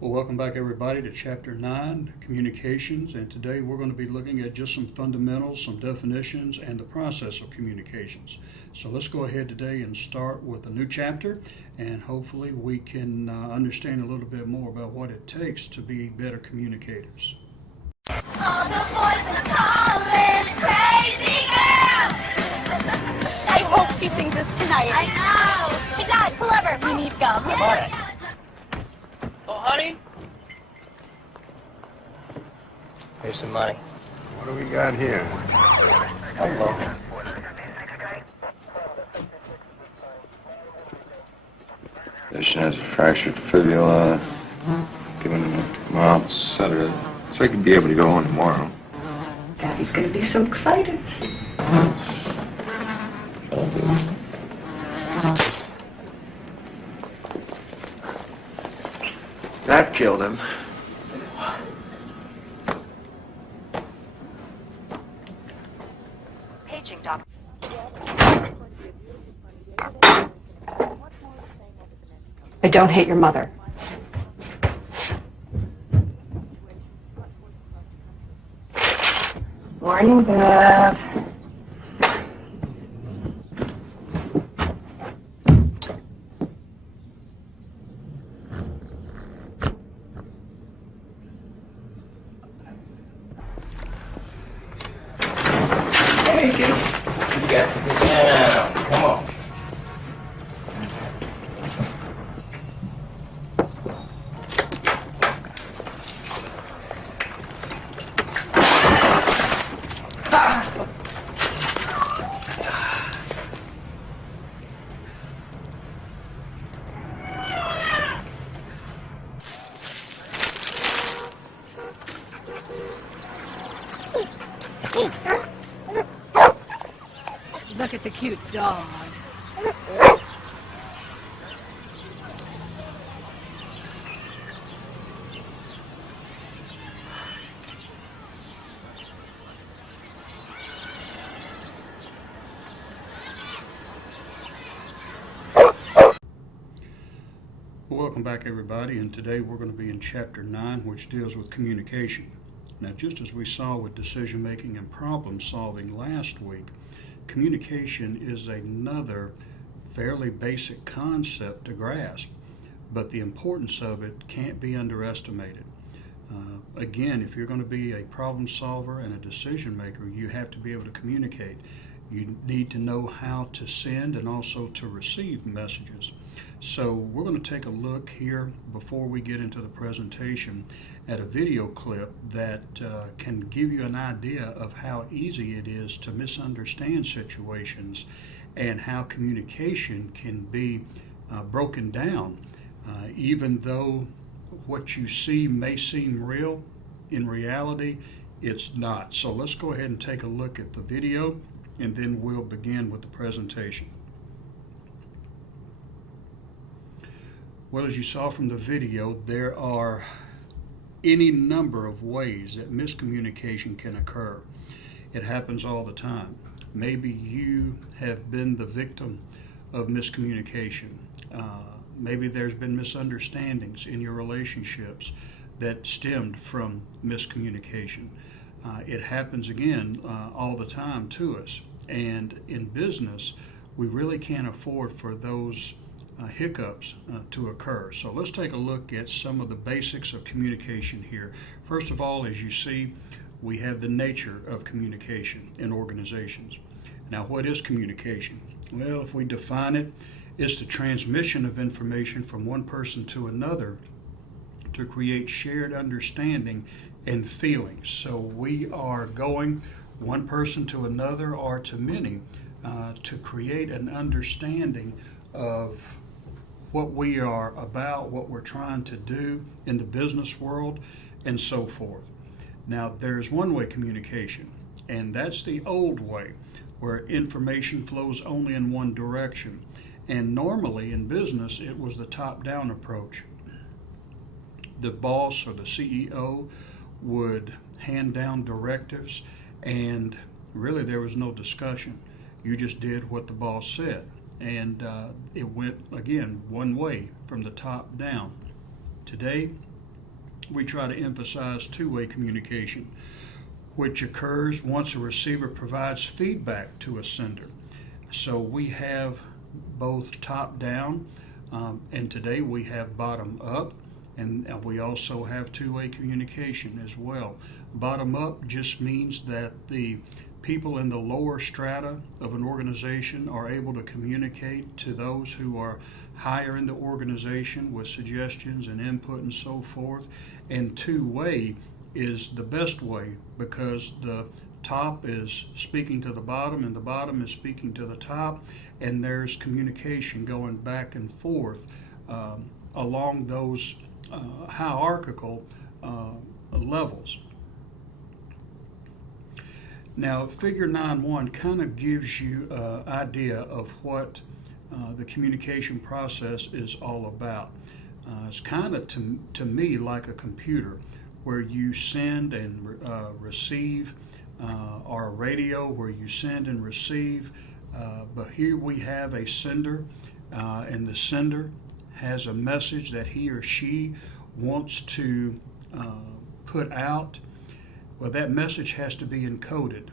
Well, welcome back everybody to Chapter 9, Communications, and today we're going to be looking at just some fundamentals, some definitions, and the process of communications. So let's go ahead today and start with a new chapter, and hopefully we can understand a little bit more about what it takes to be better communicators. All the boys are calling crazy girl. I hope she sings us tonight. I know. Hey, Dad, pull over. We need gum. What? Oh, honey? Here's some money. What do we got here? Hello. Patient has a fractured fibula. Given him a mild sedative. So he could be able to go on tomorrow. Daddy's gonna be so excited. That killed him. Paging, Doc. I don't hate your mother. Morning, Bev. Hey, kid. You got to get down. Come on. Look at the cute dog. Well, welcome back everybody, and today we're going to be in Chapter 9, which deals with communication. Now, just as we saw with decision making and problem solving last week, communication is another fairly basic concept to grasp, but the importance of it can't be underestimated. Again, if you're going to be a problem solver and a decision maker, you have to be able to communicate. You need to know how to send and also to receive messages. So we're going to take a look here before we get into the presentation at a video clip that can give you an idea of how easy it is to misunderstand situations and how communication can be broken down. Even though what you see may seem real, in reality it's not. So let's go ahead and take a look at the video, and then we'll begin with the presentation. Well, as you saw from the video, there are any number of ways that miscommunication can occur. It happens all the time. Maybe you have been the victim of miscommunication. Maybe there's been misunderstandings in your relationships that stemmed from miscommunication. It happens again all the time to us. And in business, we really can't afford for those hiccups to occur. So let's take a look at some of the basics of communication here. First of all, as you see, we have the nature of communication in organizations. Now, what is communication? Well, if we define it, it's the transmission of information from one person to another to create shared understanding and feelings. So we are going one person to another or to many to create an understanding of what we are about, what we're trying to do in the business world, and so forth. Now, there's one-way communication, and that's the old way, where information flows only in one direction. And normally in business, it was the top-down approach. The boss or the CEO would hand down directives, and really there was no discussion. You just did what the boss said. And it went, again, one way from the top down. Today, we try to emphasize two-way communication, which occurs once a receiver provides feedback to a sender. So we have both top-down, and today we have bottom-up, and we also have two-way communication as well. Bottom-up just means that the people in the lower strata of an organization are able to communicate to those who are higher in the organization with suggestions and input and so forth. And two-way is the best way because the top is speaking to the bottom and the bottom is speaking to the top, and there's communication going back and forth along those hierarchical levels. Now, Figure 9.1 kind of gives you an idea of what the communication process is all about. It's kind of, to me, like a computer where you send and receive, or a radio where you send and receive. But here we have a sender, and the sender has a message that he or she wants to put out. Well, that message has to be encoded.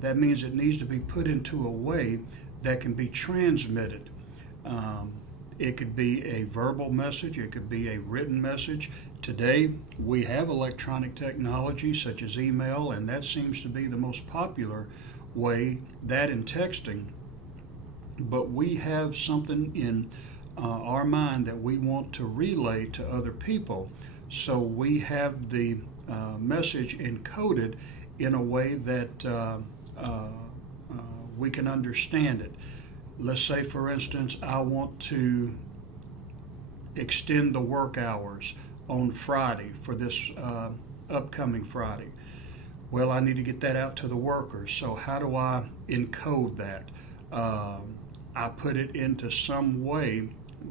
That means it needs to be put into a way that can be transmitted. It could be a verbal message, it could be a written message. Today, we have electronic technology such as email, and that seems to be the most popular way, that and texting. But we have something in our mind that we want to relay to other people. So we have the message encoded in a way that we can understand it. Let's say, for instance, I want to extend the work hours on Friday for this upcoming Friday. Well, I need to get that out to the workers. So how do I encode that? I put it into some way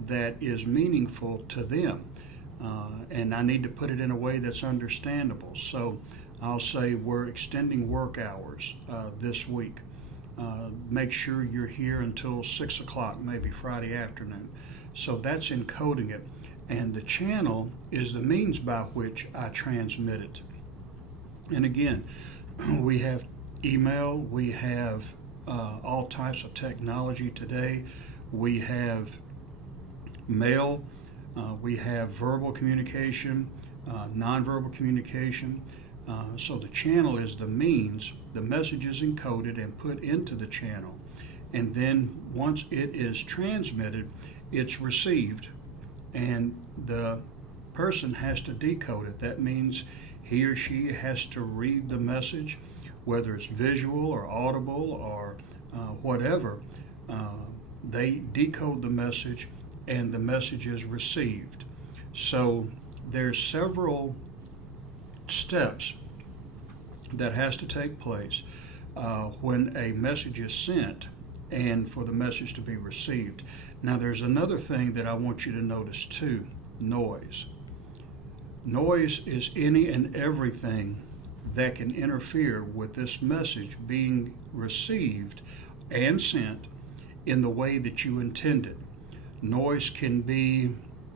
that is meaningful to them. And I need to put it in a way that's understandable. So I'll say we're extending work hours this week. Make sure you're here until 6 o'clock, maybe Friday afternoon. So that's encoding it. And the channel is the means by which I transmit it. And again, we have email, we have all types of technology today. We have mail, we have verbal communication, nonverbal communication. So the channel is the means. The message is encoded and put into the channel. And then once it is transmitted, it's received. And the person has to decode it. That means he or she has to read the message, whether it's visual or audible or whatever. They decode the message and the message is received. So there's several steps that has to take place when a message is sent and for the message to be received. Now there's another thing that I want you to notice too, noise. Noise is any and everything that can interfere with this message being received and sent in the way that you intended. Noise can be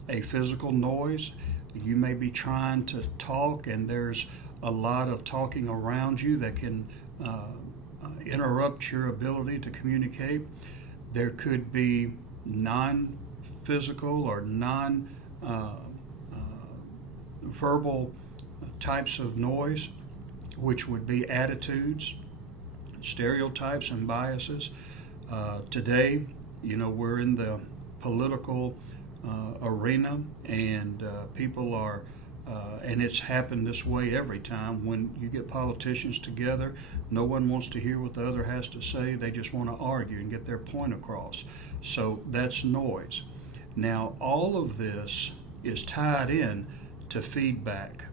a physical noise. You may be trying to talk and there's a lot of talking around you that can interrupt your ability to communicate. There could be non-physical or non-verbal types of noise, which would be attitudes, stereotypes, and biases. Today, we're in the political arena, and people are, and it's happened this way every time. When you get politicians together, no one wants to hear what the other has to say. They just want to argue and get their point across. So that's noise. Now, all of this is tied in to feedback.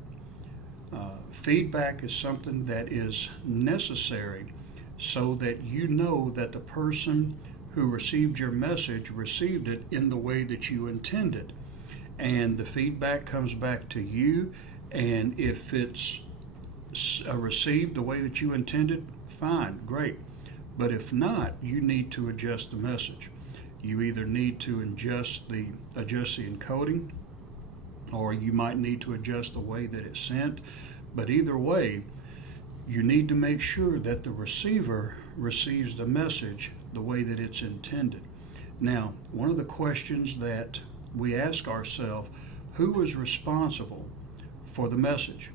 Feedback is something that is necessary so that you know that the person who received your message received it in the way that you intended. And the feedback comes back to you, and if it's received the way that you intended, fine, great. But if not, you need to adjust the message. You either need to adjust the encoding, or you might need to adjust the way that it's sent. But either way, you need to make sure that the receiver receives the message the way that it's intended. Now, one of the questions that we ask ourselves, who is responsible for the message?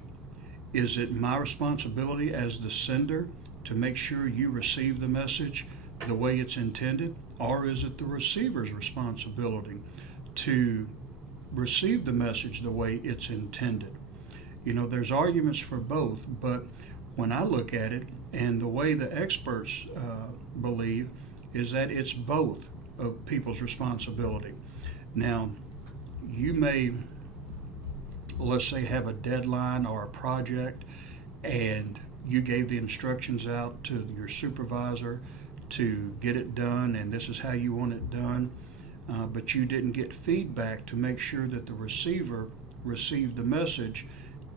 Is it my responsibility as the sender to make sure you receive the message the way it's intended? Or is it the receiver's responsibility to receive the message the way it's intended? You know, there's arguments for both, but when I look at it, and the way the experts believe, is that it's both of people's responsibility. Now, you may, let's say, have a deadline or a project, and you gave the instructions out to your supervisor to get it done, and this is how you want it done, but you didn't get feedback to make sure that the receiver received the message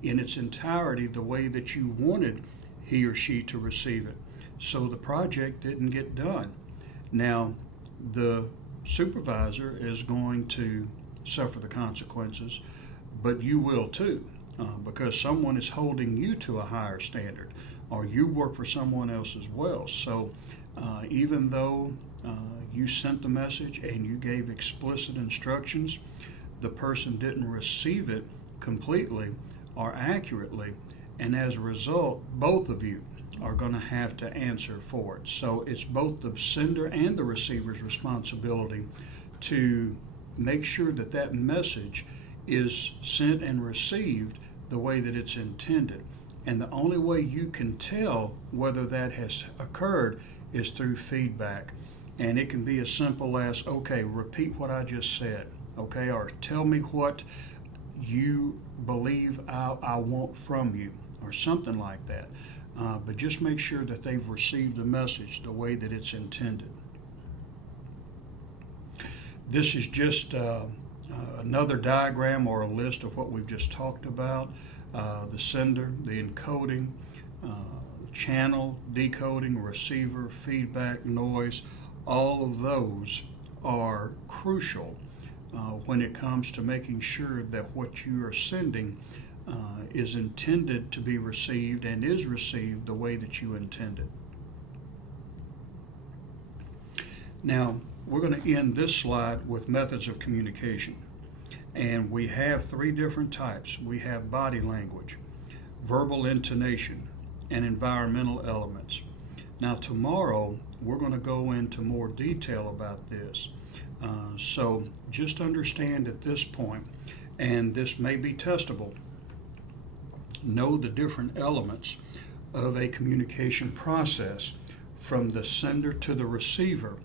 in its entirety the way that you wanted he or she to receive it. So the project didn't get done. Now, the supervisor is going to suffer the consequences, but you will too, because someone is holding you to a higher standard, or you work for someone else as well. So even though you sent the message and you gave explicit instructions, the person didn't receive it completely or accurately, and as a result, both of you are going to have to answer for it. So it's both the sender and the receiver's responsibility to make sure that that message is sent and received the way that it's intended. And the only way you can tell whether that has occurred is through feedback. And it can be as simple as, okay, repeat what I just said, okay, or tell me what you believe I want from you, or something like that. But just make sure that they've received the message the way that it's intended. This is just another diagram or a list of what we've just talked about. The sender, the encoding, channel, decoding, receiver, feedback, noise, all of those are crucial when it comes to making sure that what you are sending is intended to be received and is received the way that you intended. Now, we're going to end this slide with methods of communication. And we have three different types. We have body language, verbal intonation, and environmental elements. Now, tomorrow, we're going to go into more detail about this. So just understand at this point, and this may be testable, know the different elements of a communication process from the sender to the receiver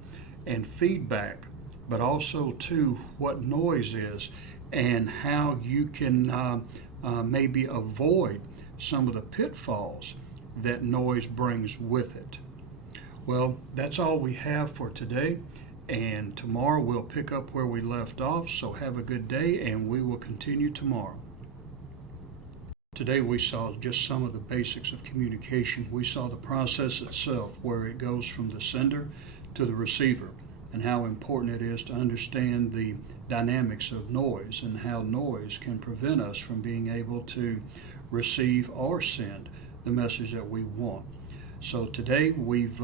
and feedback, but also to what noise is and how you can maybe avoid some of the pitfalls that noise brings with it. Well, that's all we have for today, and tomorrow we'll pick up where we left off, so have a good day, and we will continue tomorrow. Today we saw just some of the basics of communication. We saw the process itself, where it goes from the sender to the receiver, and how important it is to understand the dynamics of noise and how noise can prevent us from being able to receive or send the message that we want. So today we've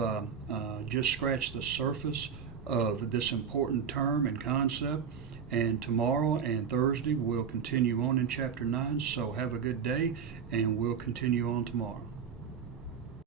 just scratched the surface of this important term and concept, and tomorrow and Thursday we'll continue on in chapter 9. So have a good day, and we'll continue on tomorrow.